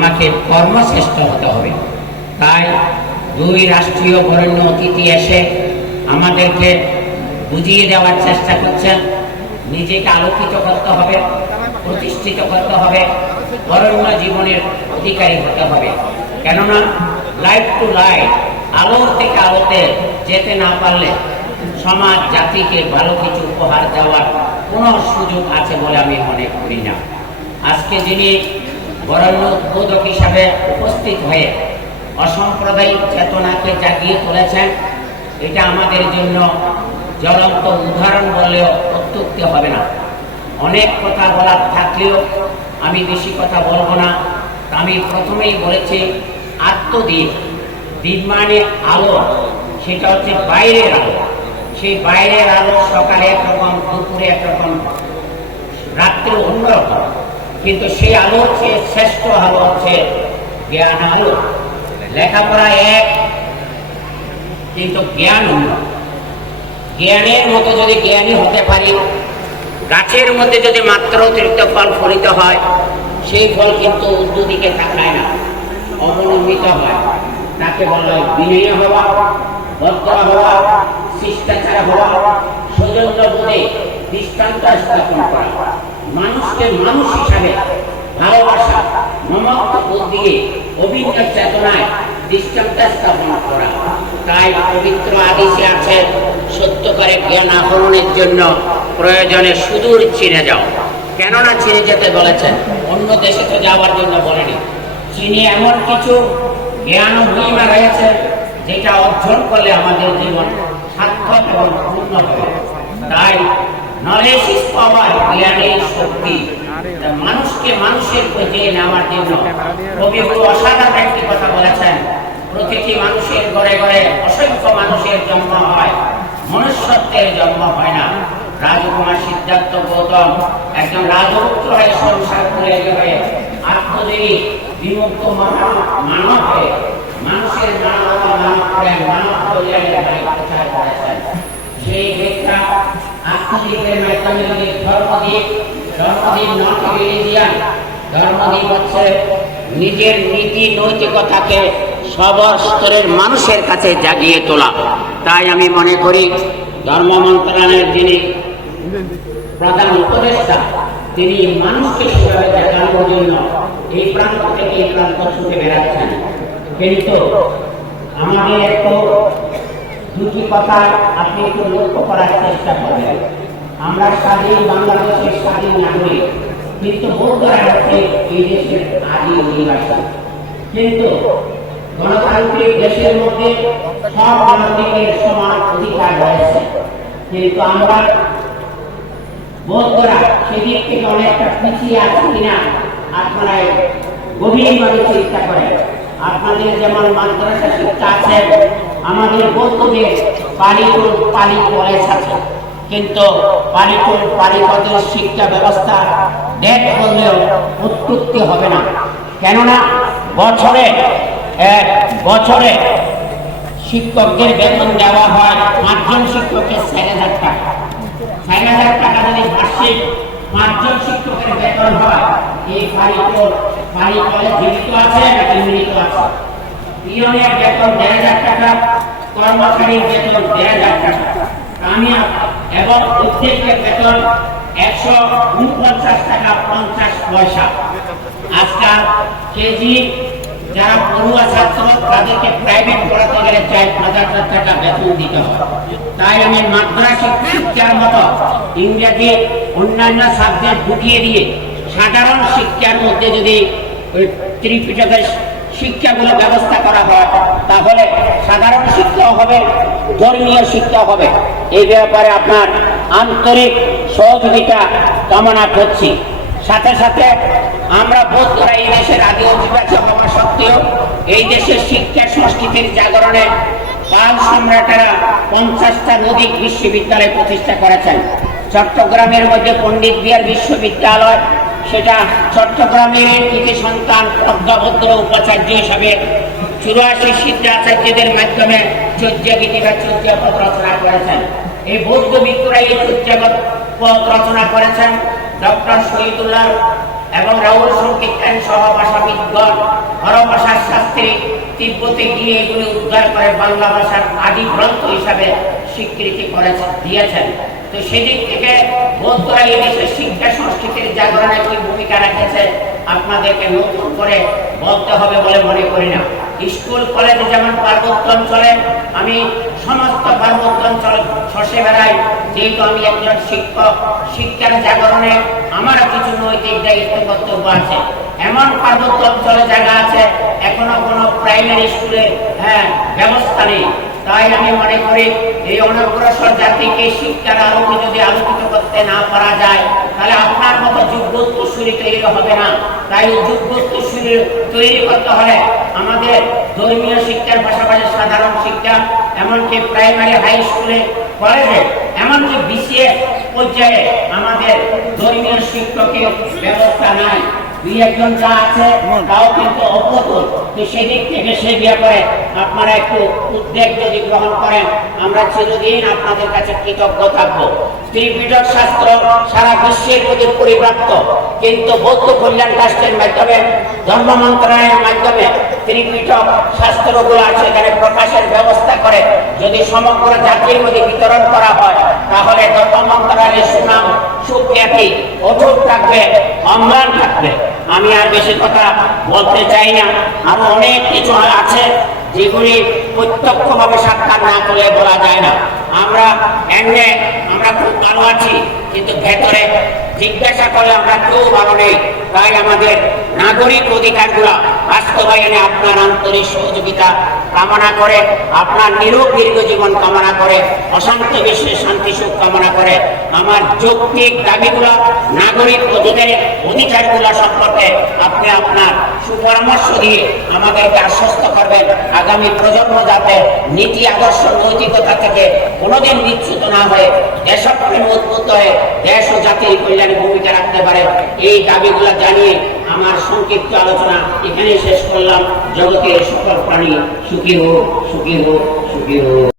আমাকে কর্মশ্রেষ্ঠ হতে হবে। তাই দুই রাষ্ট্রীয় বরেণ্য অতিথি এসে আমাদেরকে বুঝিয়ে দেওয়ার চেষ্টা করছেন। নিজেকে আলোকিত করতে হবে, প্রতিষ্ঠিত করতে হবে, বরেণ্য জীবনের অধিকারী হতে হবে। কেননা লাইফ টু লাইফ আলোর থেকে আলোতে যেতে না পারলে সমাজ, জাতিকে ভালো কিছু উপহার দেওয়ার কোনো সুযোগ আছে বলে আমি মনে করি না। আজকে যিনি বরেণ্য উদ্বোধক হিসাবে উপস্থিত হয়ে অসাম্প্রদায়িক চেতনাকে জাগিয়ে তুলেছেন, এটা আমাদের জন্য জ্বলন্ত উদাহরণ বললেও অত্যুক্তি হবে না। অনেক কথা বলার থাকলেও আমি বেশি কথা বলব না। আমি প্রথমেই বলেছি আত্মদ্বীপ দ্বীপ মানে আলো, সেটা হচ্ছে বাইরের আলো। সেই বাইরের আলো সকালে একরকম দুপুরে একরকম রাত্রে অন্যরকম। কিন্তু সেই আলোর চেয়ে শ্রেষ্ঠ আলো হচ্ছে জ্ঞান আলো লেখাপড়া এক, কিন্তু জ্ঞান জ্ঞানের মতো যদি জ্ঞানী হতে পারি, গাছের মধ্যে যদি মাত্র অতিরিক্ত ফল ফলিত হয়, সেই ফল কিন্তু উদ্যদিকে থাকায় না, অবলম্বিত হয়। তাকে বলা হয় বিনয় হওয়া ভদ্র হওয়া, শিষ্টাচার হওয়া সৌজন্য বোধে দৃষ্টান্ত স্থাপন করা। মানুষকে মানুষ হিসাবে ভালোবাসা, মমত্ব বোধ দিয়ে অভিন্ন চেতনায় দৃষ্টান্ত স্থাপন করা। তাই পবিত্র আদেশে আছে, সত্য করে জ্ঞান আহরণের জন্য প্রয়োজনে সুদূর চীনে যাও। কেননা চীনে যেতে বলেছেন, অন্য দেশে তো যাওয়ার জন্য বলেনি। চীনে এমন কিছু জ্ঞান মহিমা রয়েছে, যেটা অর্জন করলে আমাদের জীবন সার্থক এবং পূর্ণ হবে। তাই ইজ পাওয়ার জ্ঞানের শক্তি। মানুষকে মানুষের খোঁজে নেওয়ার জন্য কবিগুরু অসাধারণ একটি কথা বলেছেন। প্রতিটি মানুষের ঘরে ঘরে অসংখ্য মানুষের জন্ম হয়, মনুষ্যত্বের জন্ম হয় না। রাজকুমার সিদ্ধার্থ গৌতম একজন রাজপুত্র হয়ে সংসার করে হয়ে আত্মজীবী বিমুক্ত মানব হয়ে নিজের নীতি, নৈতিকতাকে সব স্তরের মানুষের কাছে জাগিয়ে তোলা। তাই আমি মনে করি, ধর্ম মন্ত্রণালয়ের যিনি প্রধান উপদেষ্টা, তিনি মানুষকে সেভাবে দেখানোর জন্য এই প্রান্ত থেকে এই প্রান্ত ছুটে বেড়াচ্ছেন। কিন্তু আমাদের একটু দুটি কথা আপনি একটু লক্ষ্য করার চেষ্টা করবেন। আমরা স্বাধীন বাংলাদেশের স্বাধীন নাগরিক। কিন্তু বৌদ্ধরা হচ্ছে এই দেশের আদি অধিবাসী। কিন্তু গণতান্ত্রিক দেশের মধ্যে সব নাগরিকের সমান অধিকার রয়েছে। কিন্তু আমরা বৌদ্ধরা সেদিক থেকে অনেকটা পিছিয়ে আছে কিনা আপনারা গভীরভাবে চিন্তা করেন। আপনাদের যেমন মাদ্রাসা শিক্ষা আছে, আমাদের বৌদ্ধদের পালিকুল পালি কলেজ আছে। কিন্তু পালিপদের শিক্ষা ব্যবস্থা দেখ করলেও উৎপত্তি হবে না। কেননা বছরে, এক বছরে শিক্ষকদের বেতন দেওয়া হয় পাঁচজন শিক্ষকের চার হাজার টাকা। চার হাজার টাকা যদি বার্ষিক পাঁচজন শিক্ষকের বেতন হয় এই বাড়ি কলেজ জীবিত আছে নাকি মৃত আছে? পিয়নের বেতন দেড় হাজার টাকা, কর্মচারীর বেতন দেড় হাজার টাকা। আমি এবং উদ্যোগের বেতন একশো উনপঞ্চাশ টাকা পঞ্চাশ পয়সা। আজকাল কেজি যারা পড়ুয়া ছাত্র, তাদেরকে প্রাইভেট পড়াতে গেলে চার হাজার টাকা বেতন দিতে হয়। তাই আমি মাদ্রাসা শিক্ষার মতো ইংরেজি অন্যান্য সাবজেক্ট ঢুকিয়ে দিয়ে সাধারণ শিক্ষার মধ্যে যদি ত্রিপিটকের শিক্ষাগুলো ব্যবস্থা করা হয়, তাহলে সাধারণ শিক্ষাও হবে, ধর্মীয় শিক্ষা হবে। এই ব্যাপারে আপনার আন্তরিক সহযোগিতা কামনা করছি। সাথে সাথে আমরা বৌদ্ধরা এই দেশের আদি অধিবাসী হওয়া সত্ত্বেও এই দেশের শিক্ষা সংস্কৃতির জাগরণে পাল সম্রাটেরা পঞ্চাশটা নদীক বিশ্ববিদ্যালয় প্রতিষ্ঠা করেছেন। চট্টগ্রামের মধ্যে পণ্ডিত বিহার বিশ্ববিদ্যালয় সেটা চট্টগ্রামের কৃতি সন্তান প্রজ্ঞাভদ্র উপাচার্য হিসাবে চুরাশি সিদ্ধাচার্যদের মাধ্যমে চর্যাগীতি বা চর্যাপদ রচনা করেছেন। এই বৌদ্ধ বিদ্যুরা এই চর্যাপদ রচনা করেছেন ডক্টর শহীদুল্লাহ এবং রাহুল সংকীর্তন সহ ভাষাবিদগণ। হরভাষার শাস্ত্রী তিব্বতে গিয়ে এগুলি উদ্ধার করে বাংলা ভাষার আদি গ্রন্থ হিসাবে স্বীকৃতি করেছেন দিয়েছেন। তো সেদিক থেকে এই দেশের শিক্ষা সংস্কৃতির জাগরণে কি ভূমিকা রেখেছে, আপনাদেরকে নতুন করে বলতে হবে বলে মনে করি না। স্কুল, কলেজে যেমন পার্বত্য অঞ্চলে আমি সমস্ত পার্বত্য অঞ্চল শসে বেড়াই, যেহেতু আমি একজন শিক্ষক, শিক্ষার জাগরণে আমার কিছু নৈতিক দায়িত্ব, কর্তব্য আছে। এমন পার্বত্য অঞ্চলে জায়গা আছে, এখনও কোনো প্রাইমারি স্কুলে হ্যাঁ ব্যবস্থা নেই। তাই আমি মনে করি এই অনগ্রসর জাতিকে শিক্ষার আলোকে যদি আলোকিত করতে না পারা যায়, তাহলে আপনার মতো যোগ্য উত্তরসূরি তৈরি হবে না। তাই যোগ্য উত্তরসূরি তৈরি করতে হলে আমাদের ধর্মীয় শিক্ষার পাশাপাশি সাধারণ শিক্ষা, এমনকি প্রাইমারি, হাই স্কুলে, কলেজে, এমনকি বিসিএস পর্যায়ে আমাদের ধর্মীয় শিক্ষকের ব্যবস্থা নাই। দুই একজন যা আছে তাও কিন্তু অপ্রতুল। তো সেদিক থেকে সেই ব্যাপারে আপনারা একটু উদ্বেগ যদি গ্রহণ করেন আমরা চিরদিন আপনাদের কাছে কৃতজ্ঞ থাকব। ত্রিপিটক শাস্ত্র সারা বিশ্বের প্রতি পরিব্রাপ্ত। কিন্তু বৌদ্ধ কল্যাণ ট্রাস্টের মাধ্যমে ধর্ম মন্ত্রণালয়ের মাধ্যমে ত্রিপিটক শাস্ত্রগুলো আছে এখানে প্রকাশের ব্যবস্থা করে যদি সমগ্র জাতির মধ্যে বিতরণ করা হয় তাহলে ধর্ম মন্ত্রণালয়ের সুনাম সুখ্যাতি অটুট থাকবে অম্লান থাকবে। আমি আর বেশি কথা বলতে চাই না। আরও অনেক কিছু আছে যেগুলি প্রত্যক্ষভাবে সাক্ষাৎ না করে বলা যায় না। আমরা আমরা খুব ভালো আছি, কিন্তু ভেতরে জিজ্ঞাসা করলে আমরা কেউ ভালো নেই। তাই আমাদের নাগরিক অধিকারগুলো বাস্তবায়নে আপনার আন্তরিক সহযোগিতা কামনা করে, আপনার নিরোগ দীর্ঘ জীবন কামনা করে অশান্ত বিশ্বের শান্তি সুখ কামনা করে। আমার যৌক্তিক দাবিগুলো, নাগরিক অধিকারের অধিকারগুলো সম্পর্কে আপনি আপনার সুপরামর্শ দিয়ে আমাদেরকে আশ্বস্ত করবেন। আগামী প্রজন্ম যাতে নীতি, আদর্শ, নৈতিকতা থেকে কোনোদিন বিচ্যুত না হয়ে দেশপ্রেম উদ্ভূত হয়ে দেশ ও জাতির কল্যাণে ভূমিকা রাখতে পারে, এই দাবিগুলো জানিয়ে আমার সংক্ষিপ্ত আলোচনা এখানেই শেষ করলাম। জগতের সকল প্রাণী সুখী হোক সুখী হোক সুখী হোক।